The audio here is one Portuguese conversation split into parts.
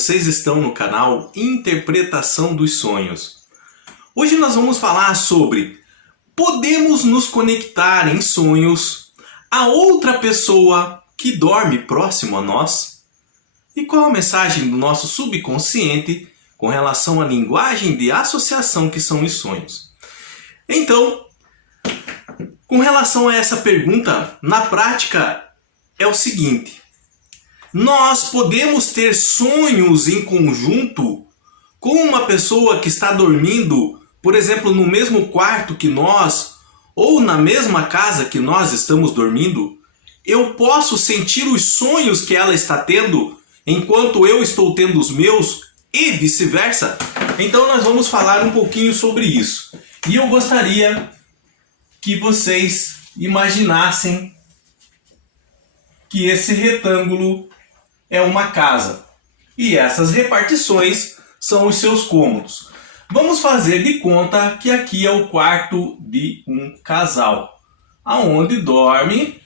vocês estão no canal Interpretação dos Sonhos. Hoje nós vamos falar sobre podemos nos conectar em sonhos a outra pessoa que dorme próximo a nós? E qual a mensagem do nosso subconsciente com relação à linguagem de associação que são os sonhos? Então, com relação a essa pergunta, na prática é o seguinte: nós podemos ter sonhos em conjunto com uma pessoa que está dormindo, por exemplo, no mesmo quarto que nós, ou na mesma casa que nós estamos dormindo. Eu posso sentir os sonhos que ela está tendo, enquanto eu estou tendo os meus, e vice-versa. Então nós vamos falar um pouquinho sobre isso. E eu gostaria que vocês imaginassem que esse retângulo é uma casa. E essas repartições são os seus cômodos. Vamos fazer de conta que aqui é o quarto de um casal, aonde dorme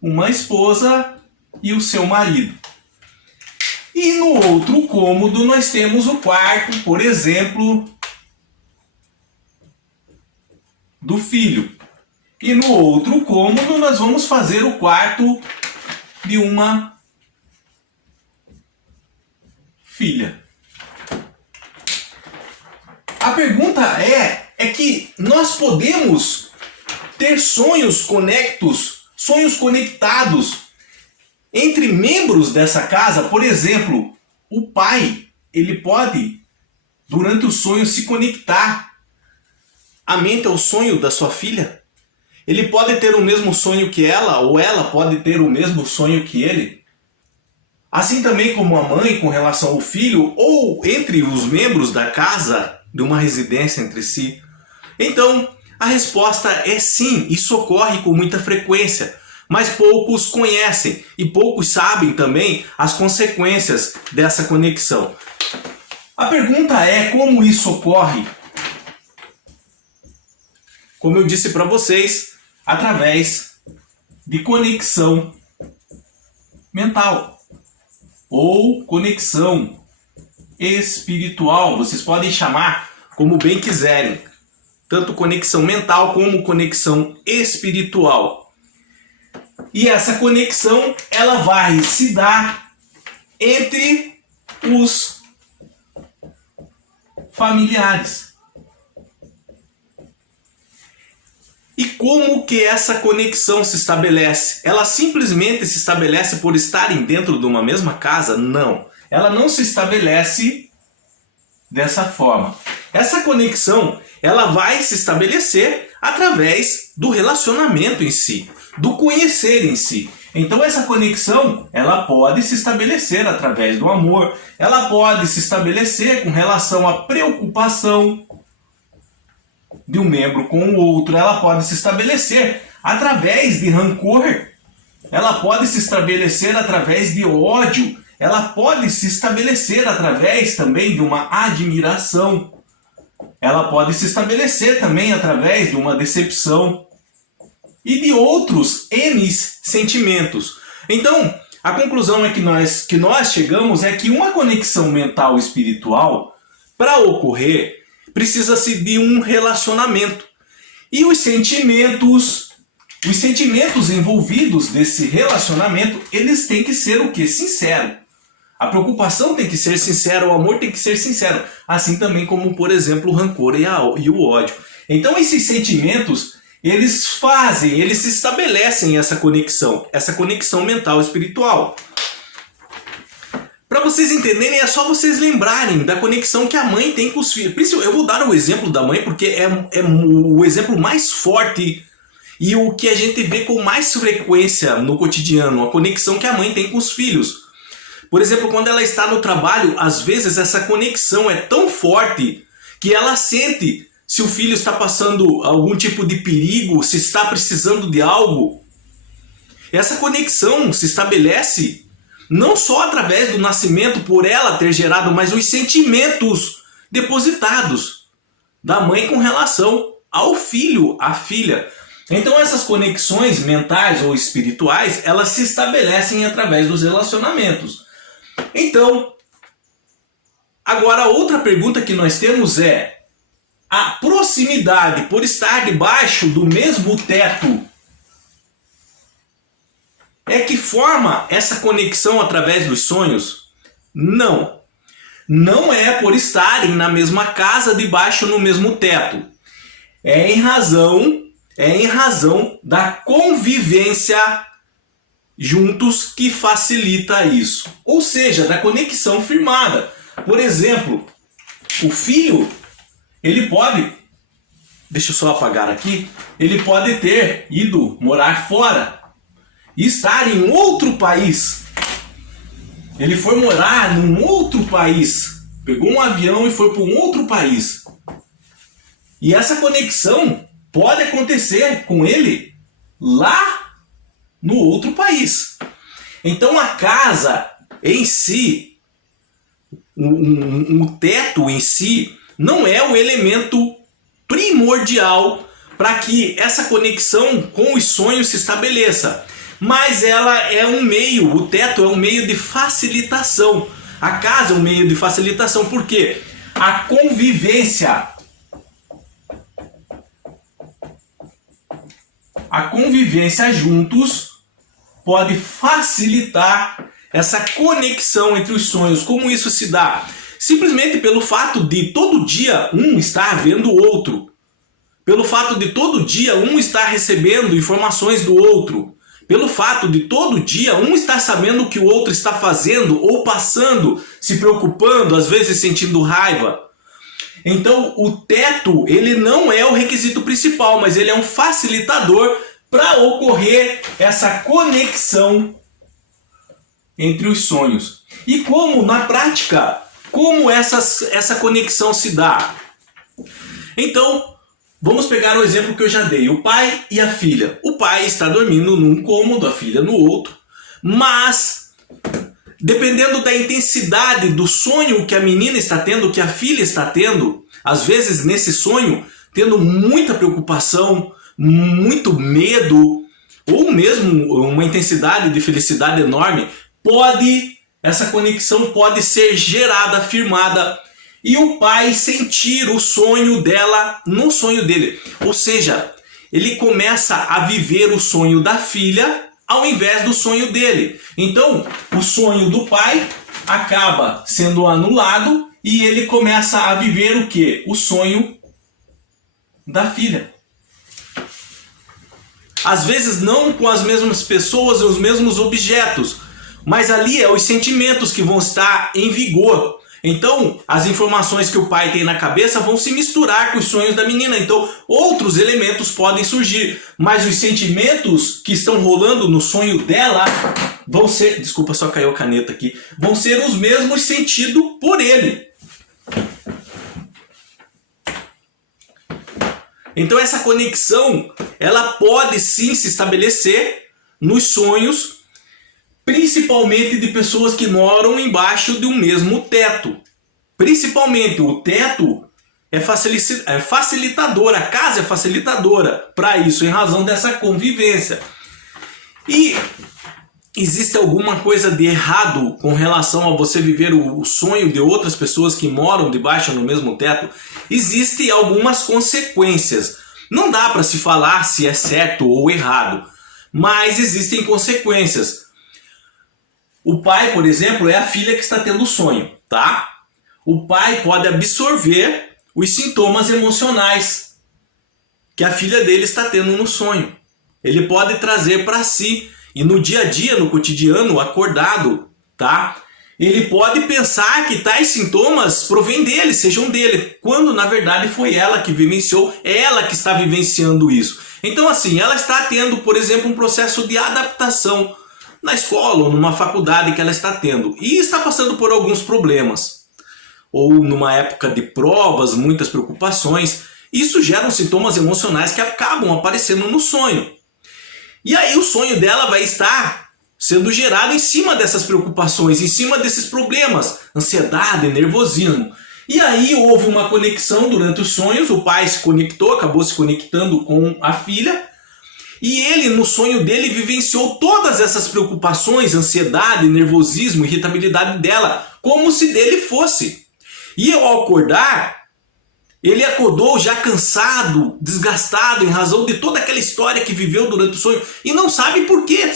uma esposa e o seu marido. E no outro cômodo nós temos o quarto, por exemplo, do filho. E no outro cômodo nós vamos fazer o quarto de uma filha. A pergunta é que nós podemos ter sonhos conectados entre membros dessa casa. Por exemplo, o pai, ele pode, durante o sonho, se conectar a mente ao sonho da sua filha. Ele pode ter o mesmo sonho que ela, ou ela pode ter o mesmo sonho que ele. Assim também como a mãe com relação ao filho, ou entre os membros da casa, de uma residência entre si. Então, a resposta é sim, isso ocorre com muita frequência, mas poucos conhecem e poucos sabem também as consequências dessa conexão. A pergunta é como isso ocorre? Como eu disse para vocês, através de conexão mental ou conexão espiritual. Vocês podem chamar como bem quiserem, tanto conexão mental como conexão espiritual. E essa conexão, ela vai se dar entre os familiares. E como que essa conexão se estabelece? Ela simplesmente se estabelece por estarem dentro de uma mesma casa? Não. Ela não se estabelece dessa forma. Essa conexão, ela vai se estabelecer através do relacionamento em si, do conhecer em si. Então essa conexão, ela pode se estabelecer através do amor, ela pode se estabelecer com relação à preocupação de um membro com o outro, ela pode se estabelecer através de rancor, ela pode se estabelecer através de ódio, ela pode se estabelecer através também de uma admiração, ela pode se estabelecer também através de uma decepção e de outros N sentimentos. Então, a conclusão é que nós chegamos é que uma conexão mental espiritual, para ocorrer, precisa-se de um relacionamento. E os sentimentos envolvidos desse relacionamento, eles têm que ser o quê? Sincero. A preocupação tem que ser sincera, o amor tem que ser sincero. Assim também como, por exemplo, o rancor e o ódio. Então esses sentimentos, eles se estabelecem essa conexão mental espiritual. Para vocês entenderem, é só vocês lembrarem da conexão que a mãe tem com os filhos. Eu vou dar o exemplo da mãe porque é o exemplo mais forte e o que a gente vê com mais frequência no cotidiano, a conexão que a mãe tem com os filhos. Por exemplo, quando ela está no trabalho, às vezes essa conexão é tão forte que ela sente se o filho está passando algum tipo de perigo, se está precisando de algo. Essa conexão se estabelece não só através do nascimento por ela ter gerado, mas os sentimentos depositados da mãe com relação ao filho, à filha. Então essas conexões mentais ou espirituais, elas se estabelecem através dos relacionamentos. Então, Agora, outra pergunta que nós temos é: a proximidade por estar debaixo do mesmo teto é que forma essa conexão através dos sonhos? Não. Não é por estarem na mesma casa, debaixo no mesmo teto. É em razão da convivência juntos que facilita isso. Ou seja, da conexão firmada. Por exemplo, o filho, ele pode, deixa eu só apagar aqui, ele pode ter ido morar fora e estar em outro país. Ele foi morar num outro país, pegou um avião e foi para um outro país. E essa conexão pode acontecer com ele lá no outro país. Então a casa em si, o teto em si, não é o elemento primordial para que essa conexão com os sonhos se estabeleça. Mas ela é um meio, o teto é um meio de facilitação. A casa é um meio de facilitação, porque a convivência juntos pode facilitar essa conexão entre os sonhos. Como isso se dá? Simplesmente pelo fato de todo dia um estar vendo o outro. Pelo fato de todo dia um estar recebendo informações do outro. Pelo fato de todo dia um estar sabendo o que o outro está fazendo ou passando, se preocupando, às vezes sentindo raiva. Então o teto, ele não é o requisito principal, mas ele é um facilitador para ocorrer essa conexão entre os sonhos. E como, na prática, como essa conexão se dá? Então, vamos pegar o exemplo que eu já dei, o pai e a filha. O pai está dormindo num cômodo, a filha no outro, mas dependendo da intensidade do sonho que a menina está tendo, que a filha está tendo, às vezes nesse sonho, tendo muita preocupação, muito medo, ou mesmo uma intensidade de felicidade enorme, essa conexão pode ser gerada, firmada, e o pai sentir o sonho dela no sonho dele. Ou seja, ele começa a viver o sonho da filha ao invés do sonho dele. Então, o sonho do pai acaba sendo anulado e ele começa a viver o quê? O sonho da filha. Às vezes não com as mesmas pessoas e os mesmos objetos, mas ali é os sentimentos que vão estar em vigor. Então, as informações que o pai tem na cabeça vão se misturar com os sonhos da menina. Então, outros elementos podem surgir, mas os sentimentos que estão rolando no sonho dela vão ser... Desculpa, só caiu a caneta aqui. Vão ser os mesmos sentidos por ele. Então, essa conexão, ela pode sim se estabelecer nos sonhos, principalmente de pessoas que moram embaixo de um mesmo teto. Principalmente, o teto é facilitador, a casa é facilitadora para isso, em razão dessa convivência. E existe alguma coisa de errado com relação a você viver o sonho de outras pessoas que moram debaixo no mesmo teto? Existem algumas consequências. Não dá para se falar se é certo ou errado, mas existem consequências. O pai, por exemplo, é a filha que está tendo o sonho, tá? O pai pode absorver os sintomas emocionais que a filha dele está tendo no sonho. Ele pode trazer para si e no dia a dia, no cotidiano, acordado, tá? Ele pode pensar que tais sintomas provêm dele, sejam dele, quando na verdade foi ela que vivenciou, é ela que está vivenciando isso. Então assim, ela está tendo, por exemplo, um processo de adaptação na escola ou numa faculdade que ela está tendo e está passando por alguns problemas. Ou numa época de provas, muitas preocupações, isso gera sintomas emocionais que acabam aparecendo no sonho. E aí o sonho dela vai estar sendo gerado em cima dessas preocupações, em cima desses problemas, ansiedade, nervosismo. E aí houve uma conexão durante os sonhos, o pai se conectou, acabou se conectando com a filha, e ele no sonho dele vivenciou todas essas preocupações, ansiedade, nervosismo, irritabilidade dela, como se dele fosse. E ao acordar, ele acordou já cansado, desgastado, em razão de toda aquela história que viveu durante o sonho. E não sabe por quê.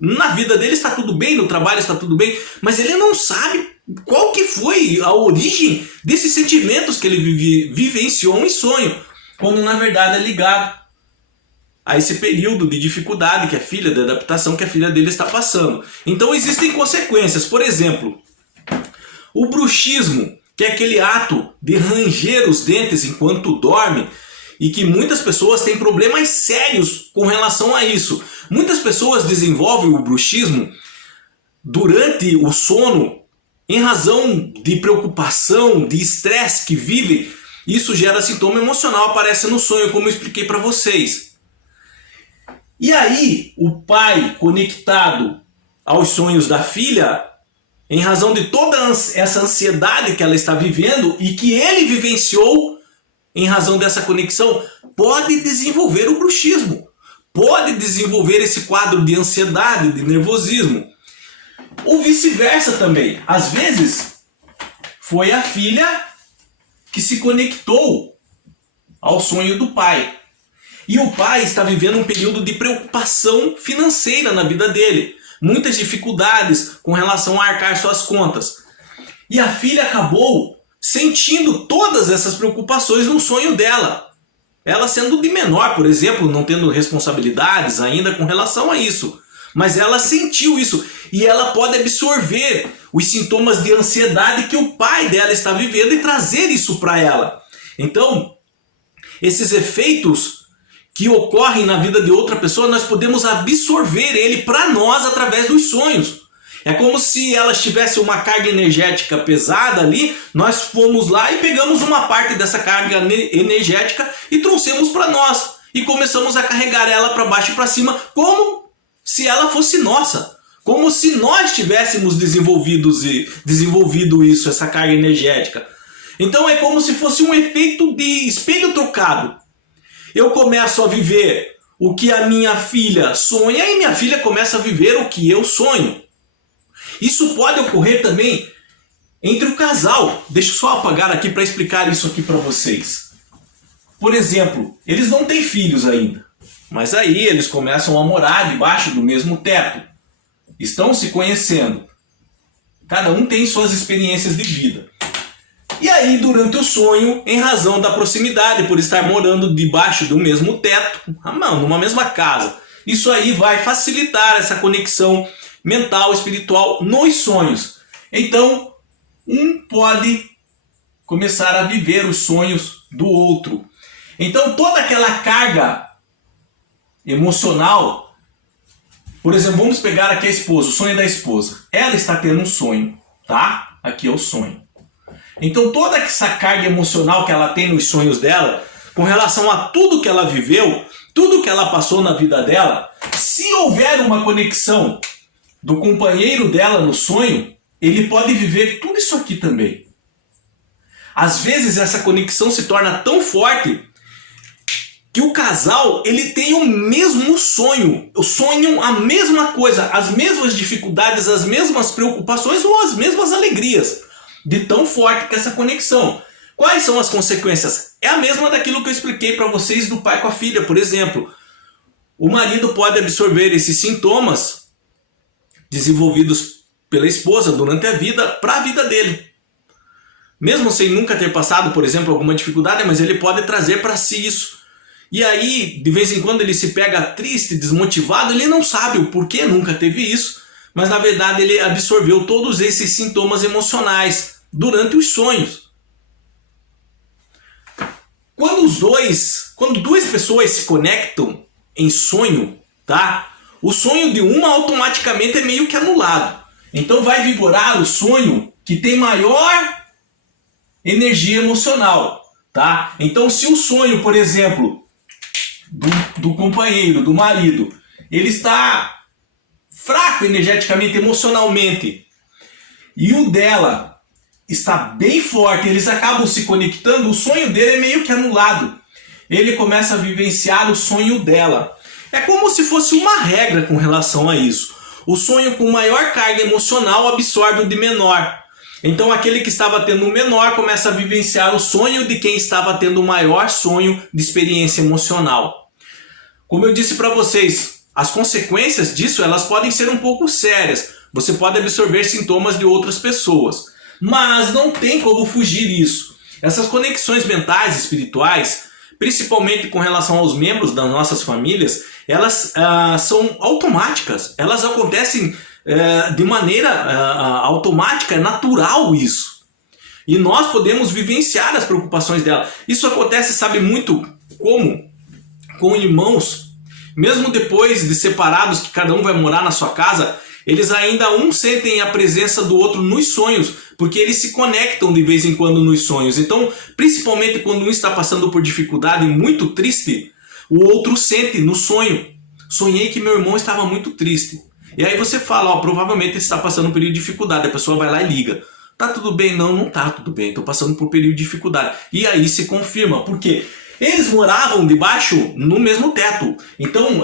Na vida dele está tudo bem, no trabalho está tudo bem. Mas ele não sabe qual que foi a origem desses sentimentos que ele vivenciou em sonho. Quando na verdade é ligado a esse período de dificuldade que a filha, de adaptação que a filha dele está passando. Então existem consequências. Por exemplo, o bruxismo, que é aquele ato de ranger os dentes enquanto dorme, e que muitas pessoas têm problemas sérios com relação a isso. Muitas pessoas desenvolvem o bruxismo durante o sono em razão de preocupação, de estresse que vivem. Isso gera sintoma emocional, aparece no sonho, como eu expliquei para vocês. E aí, o pai conectado aos sonhos da filha, em razão de toda essa ansiedade que ela está vivendo e que ele vivenciou em razão dessa conexão, pode desenvolver o bruxismo. Pode desenvolver esse quadro de ansiedade, de nervosismo. Ou vice-versa também. Às vezes, foi a filha que se conectou ao sonho do pai. E o pai está vivendo um período de preocupação financeira na vida dele. Muitas dificuldades com relação a arcar suas contas. E a filha acabou sentindo todas essas preocupações no sonho dela. Ela sendo de menor, por exemplo, não tendo responsabilidades ainda com relação a isso. Mas ela sentiu isso e ela pode absorver os sintomas de ansiedade que o pai dela está vivendo e trazer isso para ela. Então, esses efeitos que ocorrem na vida de outra pessoa, nós podemos absorver ele para nós através dos sonhos. É como se ela tivesse uma carga energética pesada ali, nós fomos lá e pegamos uma parte dessa carga energética e trouxemos para nós. E começamos a carregar ela para baixo e para cima, como se ela fosse nossa. Como se nós tivéssemos desenvolvido isso, essa carga energética. Então é como se fosse um efeito de espelho trocado. Eu começo a viver o que a minha filha sonha e minha filha começa a viver o que eu sonho. Isso pode ocorrer também entre o casal. Deixa eu só apagar aqui para explicar isso aqui para vocês. Por exemplo, eles não têm filhos ainda, mas aí eles começam a morar debaixo do mesmo teto. Estão se conhecendo. Cada um tem suas experiências de vida. E aí, durante o sonho, em razão da proximidade, por estar morando debaixo do mesmo teto, numa mesma casa, isso aí vai facilitar essa conexão mental, espiritual nos sonhos. Então, um pode começar a viver os sonhos do outro. Então, toda aquela carga emocional, por exemplo, vamos pegar aqui a esposa, o sonho da esposa. Ela está tendo um sonho, tá? Aqui é o sonho. Então, toda essa carga emocional que ela tem nos sonhos dela, com relação a tudo que ela viveu, tudo que ela passou na vida dela, se houver uma conexão do companheiro dela no sonho, ele pode viver tudo isso aqui também. Às vezes essa conexão se torna tão forte que o casal ele tem o mesmo sonho, sonham a mesma coisa, as mesmas dificuldades, as mesmas preocupações ou as mesmas alegrias, de tão forte que essa conexão. Quais são as consequências? É a mesma daquilo que eu expliquei para vocês do pai com a filha, por exemplo. O marido pode absorver esses sintomas desenvolvidos pela esposa durante a vida para a vida dele. Mesmo sem nunca ter passado, por exemplo, alguma dificuldade, mas ele pode trazer para si isso. E aí, de vez em quando ele se pega triste, desmotivado, ele não sabe o porquê nunca teve isso, mas na verdade ele absorveu todos esses sintomas emocionais durante os sonhos. Quando duas pessoas se conectam em sonho, tá? O sonho de uma automaticamente é meio que anulado. Então vai vigorar o sonho que tem maior energia emocional, tá? Então se o sonho, por exemplo, do companheiro, do marido, ele está fraco energeticamente, emocionalmente, e o dela está bem forte, eles acabam se conectando, o sonho dele é meio que anulado. Ele começa a vivenciar o sonho dela. É como se fosse uma regra com relação a isso. O sonho com maior carga emocional absorve o de menor. Então aquele que estava tendo o menor começa a vivenciar o sonho de quem estava tendo o maior sonho de experiência emocional. Como eu disse para vocês, as consequências disso elas podem ser um pouco sérias. Você pode absorver sintomas de outras pessoas, mas não tem como fugir disso. Essas conexões mentais espirituais, principalmente com relação aos membros das nossas famílias, elas são automáticas, elas acontecem de maneira automática, é natural isso. E nós podemos vivenciar as preocupações dela. Isso acontece, sabe muito como? Com irmãos, mesmo depois de separados, que cada um vai morar na sua casa, eles ainda sentem a presença do outro nos sonhos, porque eles se conectam de vez em quando nos sonhos. Então, principalmente quando um está passando por dificuldade muito triste, o outro sente no sonho. Sonhei que meu irmão estava muito triste. E aí você fala, provavelmente está passando um período de dificuldade. A pessoa vai lá e liga. Tá tudo bem? Não, não tá tudo bem. Estou passando por um período de dificuldade. E aí se confirma. Por quê? Eles moravam debaixo no mesmo teto. Então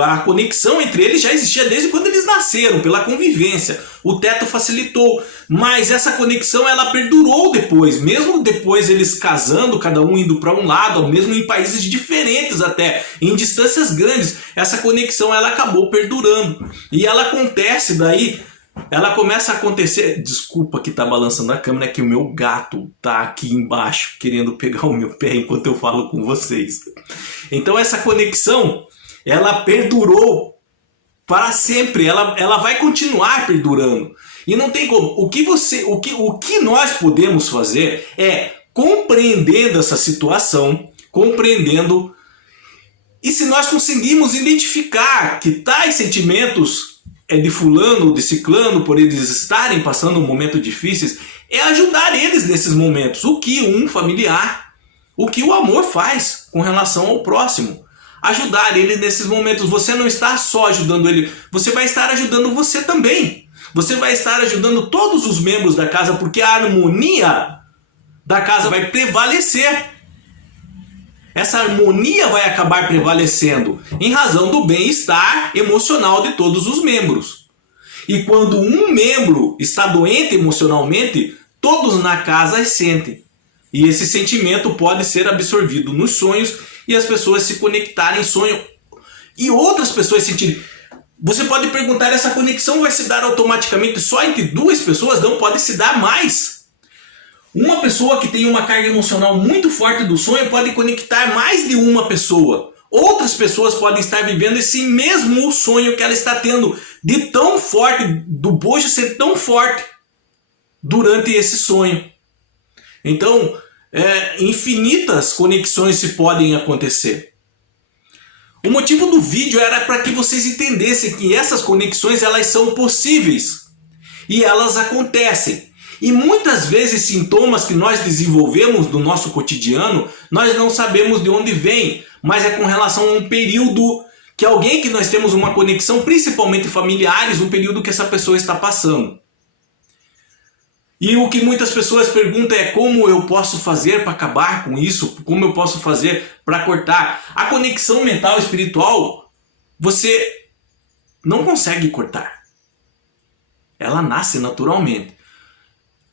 a conexão entre eles já existia desde quando eles nasceram, pela convivência. O teto facilitou. Mas essa conexão ela perdurou depois. Mesmo depois eles casando, cada um indo para um lado, mesmo em países diferentes até, em distâncias grandes, essa conexão ela acabou perdurando. E ela acontece daí... Ela começa a acontecer... Desculpa que tá balançando a câmera, é que o meu gato tá aqui embaixo querendo pegar o meu pé enquanto eu falo com vocês. Então essa conexão, ela perdurou para sempre, ela vai continuar perdurando. E não tem como. O que nós podemos fazer é compreendendo essa situação, compreendendo, e se nós conseguirmos identificar que tais sentimentos de fulano ou de ciclano, por eles estarem passando momentos difíceis, é ajudar eles nesses momentos. O que um familiar, o que o amor faz com relação ao próximo. Ajudar ele nesses momentos. Você não está só ajudando ele, você vai estar ajudando você também. Você vai estar ajudando todos os membros da casa, porque a harmonia da casa vai prevalecer. Essa harmonia vai acabar prevalecendo em razão do bem-estar emocional de todos os membros. E quando um membro está doente emocionalmente, todos na casa sentem. E esse sentimento pode ser absorvido nos sonhos e as pessoas se conectarem em sonho. E outras pessoas sentirem. Você pode perguntar, essa conexão vai se dar automaticamente só entre duas pessoas? Não, pode se dar mais. Uma pessoa que tem uma carga emocional muito forte do sonho pode conectar mais de uma pessoa. Outras pessoas podem estar vivendo esse mesmo sonho que ela está tendo, de tão forte, do bojo ser tão forte durante esse sonho. Então, infinitas conexões se podem acontecer. O motivo do vídeo era para que vocês entendessem que essas conexões elas são possíveis e elas acontecem. E muitas vezes sintomas que nós desenvolvemos no nosso cotidiano, nós não sabemos de onde vem, mas é com relação a um período que alguém que nós temos uma conexão, principalmente familiares, um período que essa pessoa está passando. E o que muitas pessoas perguntam é como eu posso fazer para acabar com isso, como eu posso fazer para cortar. A conexão mental espiritual, você não consegue cortar. Ela nasce naturalmente.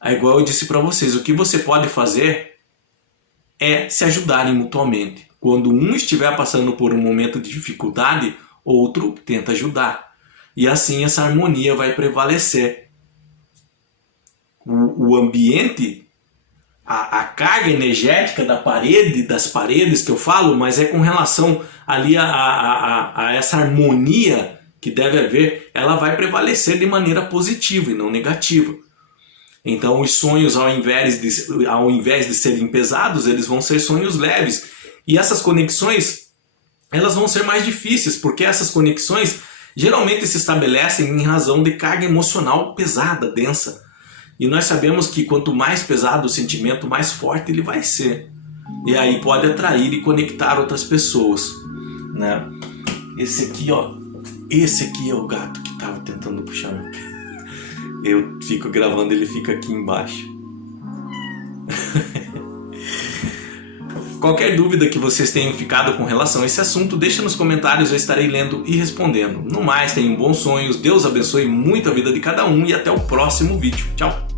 É igual eu disse para vocês, o que você pode fazer é se ajudarem mutuamente. Quando um estiver passando por um momento de dificuldade, outro tenta ajudar. E assim essa harmonia vai prevalecer. O ambiente, a carga energética das paredes que eu falo, mas é com relação ali a essa harmonia que deve haver, ela vai prevalecer de maneira positiva e não negativa. Então os sonhos, ao invés de serem pesados, eles vão ser sonhos leves. E essas conexões, elas vão ser mais difíceis, porque essas conexões geralmente se estabelecem em razão de carga emocional pesada, densa. E nós sabemos que quanto mais pesado o sentimento, mais forte ele vai ser. E aí pode atrair e conectar outras pessoas, né? Esse aqui é o gato que estava tentando puxar meu pé. Eu fico gravando, ele fica aqui embaixo. Qualquer dúvida que vocês tenham ficado com relação a esse assunto, deixa nos comentários, eu estarei lendo e respondendo. No mais, tenham bons sonhos, Deus abençoe muito a vida de cada um e até o próximo vídeo. Tchau!